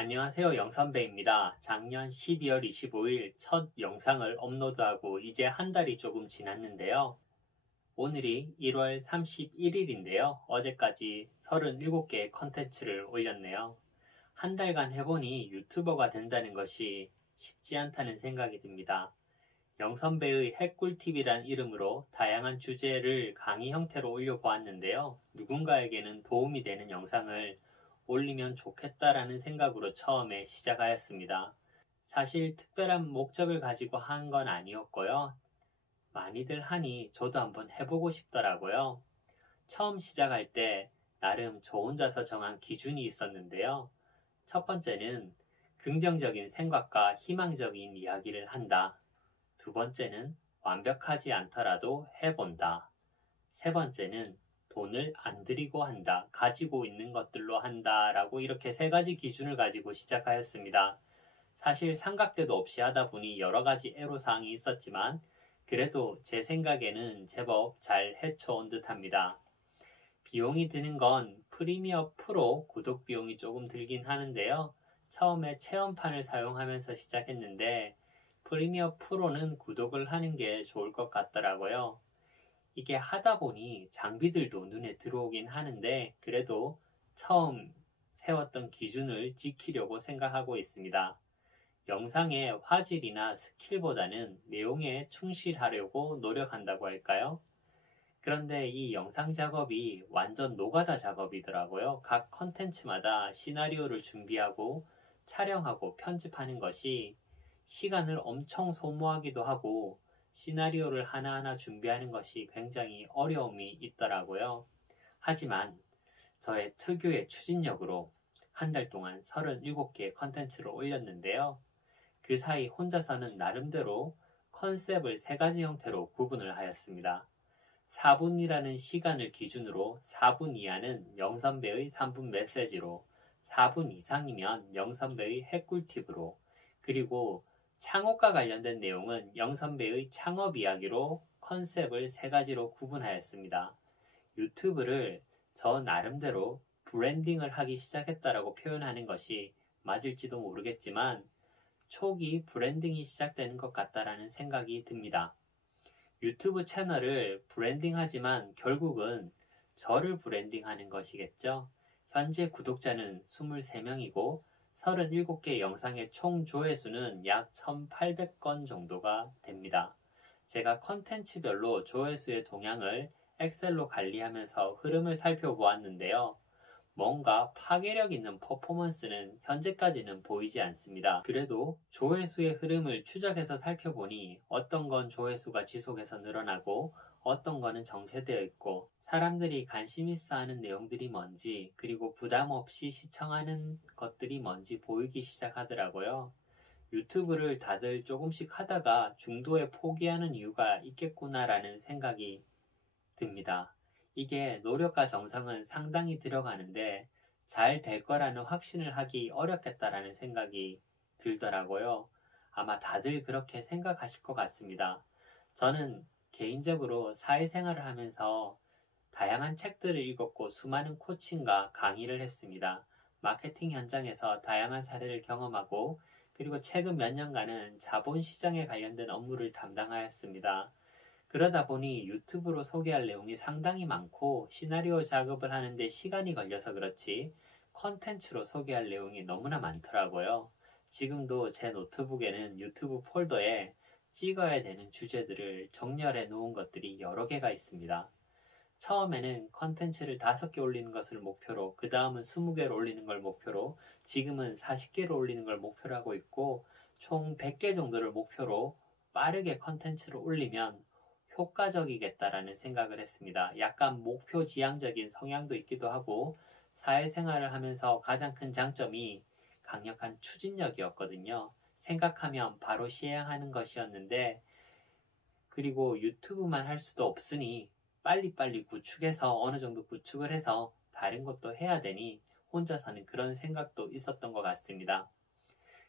안녕하세요. 영선배입니다. 작년 12월 25일 첫 영상을 업로드하고 이제 한 달이 조금 지났는데요. 오늘이 1월 31일인데요. 어제까지 37개의 컨텐츠를 올렸네요. 한 달간 해보니 유튜버가 된다는 것이 쉽지 않다는 생각이 듭니다. 영선배의 핵꿀팁이란 이름으로 다양한 주제를 강의 형태로 올려보았는데요. 누군가에게는 도움이 되는 영상을 올리면 좋겠다라는 생각으로 처음에 시작하였습니다. 사실 특별한 목적을 가지고 한 건 아니었고요. 많이들 하니 저도 한번 해보고 싶더라고요. 처음 시작할 때 나름 저 혼자서 정한 기준이 있었는데요. 첫 번째는 긍정적인 생각과 희망적인 이야기를 한다. 두 번째는 완벽하지 않더라도 해본다. 세 번째는 돈을 안 들이고 한다. 가지고 있는 것들로 한다. 라고 이렇게 세 가지 기준을 가지고 시작하였습니다. 사실 삼각대도 없이 하다 보니 여러 가지 애로사항이 있었지만 그래도 제 생각에는 제법 잘 헤쳐온 듯합니다. 비용이 드는 건 프리미어 프로 구독 비용이 조금 들긴 하는데요. 처음에 체험판을 사용하면서 시작했는데 프리미어 프로는 구독을 하는 게 좋을 것 같더라고요. 이게 하다 보니 장비들도 눈에 들어오긴 하는데 그래도 처음 세웠던 기준을 지키려고 생각하고 있습니다. 영상의 화질이나 스킬보다는 내용에 충실하려고 노력한다고 할까요? 그런데 이 영상 작업이 완전 노가다 작업이더라고요. 각 컨텐츠마다 시나리오를 준비하고 촬영하고 편집하는 것이 시간을 엄청 소모하기도 하고 시나리오를 하나하나 준비하는 것이 굉장히 어려움이 있더라고요. 하지만 저의 특유의 추진력으로 한 달 동안 37개의 컨텐츠를 올렸는데요. 그 사이 혼자서는 나름대로 컨셉을 세 가지 형태로 구분을 하였습니다. 4분이라는 시간을 기준으로 4분 이하는 영선배의 3분 메시지로, 4분 이상이면 영선배의 핵꿀팁으로, 그리고 창업과 관련된 내용은 영선배의 창업 이야기로 컨셉을 세 가지로 구분하였습니다. 유튜브를 저 나름대로 브랜딩을 하기 시작했다라고 표현하는 것이 맞을지도 모르겠지만 초기 브랜딩이 시작되는 것 같다라는 생각이 듭니다. 유튜브 채널을 브랜딩하지만 결국은 저를 브랜딩하는 것이겠죠. 현재 구독자는 23명이고 37개 영상의 총 조회수는 약 1800건 정도가 됩니다. 제가 컨텐츠별로 조회수의 동향을 엑셀로 관리하면서 흐름을 살펴보았는데요. 뭔가 파괴력 있는 퍼포먼스는 현재까지는 보이지 않습니다. 그래도 조회수의 흐름을 추적해서 살펴보니 어떤 건 조회수가 지속해서 늘어나고 어떤 거는 정체되어 있고 사람들이 관심 있어 하는 내용들이 뭔지 그리고 부담 없이 시청하는 것들이 뭔지 보이기 시작하더라고요. 유튜브를 다들 조금씩 하다가 중도에 포기하는 이유가 있겠구나라는 생각이 듭니다. 이게 노력과 정성은 상당히 들어가는데 잘 될 거라는 확신을 하기 어렵겠다라는 생각이 들더라고요. 아마 다들 그렇게 생각하실 것 같습니다. 저는 개인적으로 사회생활을 하면서 다양한 책들을 읽었고 수많은 코칭과 강의를 했습니다. 마케팅 현장에서 다양한 사례를 경험하고 그리고 최근 몇 년간은 자본시장에 관련된 업무를 담당하였습니다. 그러다 보니 유튜브로 소개할 내용이 상당히 많고 시나리오 작업을 하는데 시간이 걸려서 그렇지 컨텐츠로 소개할 내용이 너무나 많더라고요. 지금도 제 노트북에는 유튜브 폴더에 찍어야 되는 주제들을 정렬해 놓은 것들이 여러 개가 있습니다. 처음에는 컨텐츠를 5개 올리는 것을 목표로, 그 다음은 20개를 올리는 걸 목표로, 지금은 40개를 올리는 걸 목표로 하고 있고, 총 100개 정도를 목표로 빠르게 컨텐츠를 올리면 효과적이겠다라는 생각을 했습니다. 약간 목표 지향적인 성향도 있기도 하고, 사회생활을 하면서 가장 큰 장점이 강력한 추진력이었거든요. 생각하면 바로 시행하는 것이었는데, 그리고 유튜브만 할 수도 없으니 빨리빨리 구축해서 어느 정도 구축을 해서 다른 것도 해야 되니 혼자서는 그런 생각도 있었던 것 같습니다.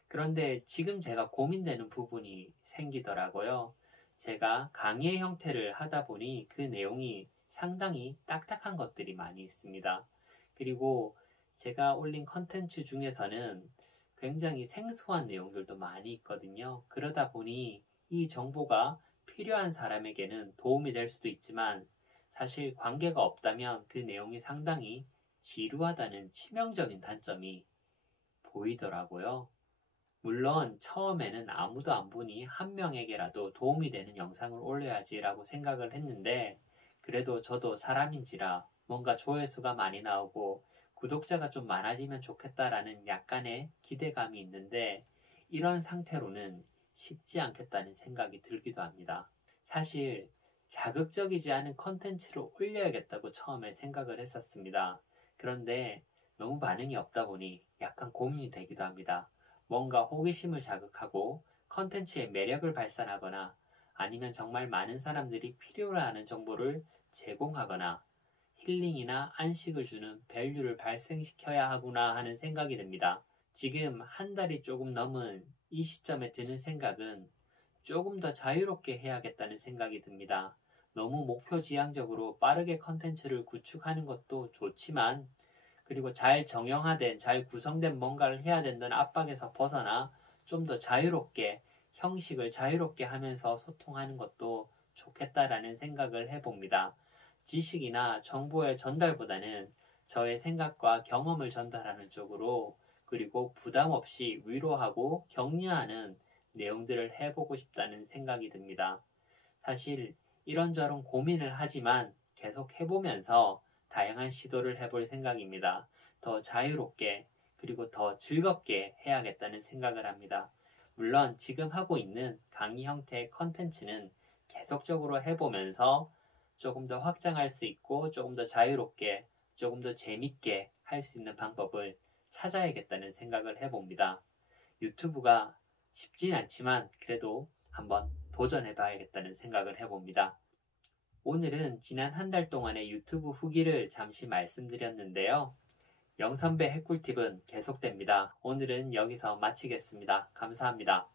그런데 지금 제가 고민되는 부분이 생기더라고요. 제가 강의 형태를 하다 보니 그 내용이 상당히 딱딱한 것들이 많이 있습니다. 그리고 제가 올린 컨텐츠 중에서는 굉장히 생소한 내용들도 많이 있거든요. 그러다 보니 이 정보가 필요한 사람에게는 도움이 될 수도 있지만 사실 관계가 없다면 그 내용이 상당히 지루하다는 치명적인 단점이 보이더라고요. 물론 처음에는 아무도 안 보니 한 명에게라도 도움이 되는 영상을 올려야지라고 생각을 했는데 그래도 저도 사람인지라 뭔가 조회수가 많이 나오고 구독자가 좀 많아지면 좋겠다라는 약간의 기대감이 있는데 이런 상태로는 쉽지 않겠다는 생각이 들기도 합니다. 사실 자극적이지 않은 컨텐츠를 올려야겠다고 처음에 생각을 했었습니다. 그런데 너무 반응이 없다 보니 약간 고민이 되기도 합니다. 뭔가 호기심을 자극하고 컨텐츠의 매력을 발산하거나 아니면 정말 많은 사람들이 필요로 하는 정보를 제공하거나 힐링이나 안식을 주는 밸류를 발생시켜야 하구나 하는 생각이 듭니다. 지금 한 달이 조금 넘은 이 시점에 드는 생각은 조금 더 자유롭게 해야겠다는 생각이 듭니다. 너무 목표지향적으로 빠르게 컨텐츠를 구축하는 것도 좋지만 그리고 잘 정형화된, 잘 구성된 뭔가를 해야 된다는 압박에서 벗어나 좀 더 자유롭게, 형식을 자유롭게 하면서 소통하는 것도 좋겠다라는 생각을 해봅니다. 지식이나 정보의 전달보다는 저의 생각과 경험을 전달하는 쪽으로 그리고 부담 없이 위로하고 격려하는 내용들을 해보고 싶다는 생각이 듭니다. 사실 이런저런 고민을 하지만 계속 해보면서 다양한 시도를 해볼 생각입니다. 더 자유롭게 그리고 더 즐겁게 해야겠다는 생각을 합니다. 물론 지금 하고 있는 강의 형태의 컨텐츠는 계속적으로 해보면서 조금 더 확장할 수 있고 조금 더 자유롭게 조금 더 재밌게 할 수 있는 방법을 찾아야겠다는 생각을 해봅니다. 유튜브가 쉽진 않지만 그래도 한번 도전해봐야겠다는 생각을 해봅니다. 오늘은 지난 한 달 동안의 유튜브 후기를 잠시 말씀드렸는데요. 영선배 핵꿀팁은 계속됩니다. 오늘은 여기서 마치겠습니다. 감사합니다.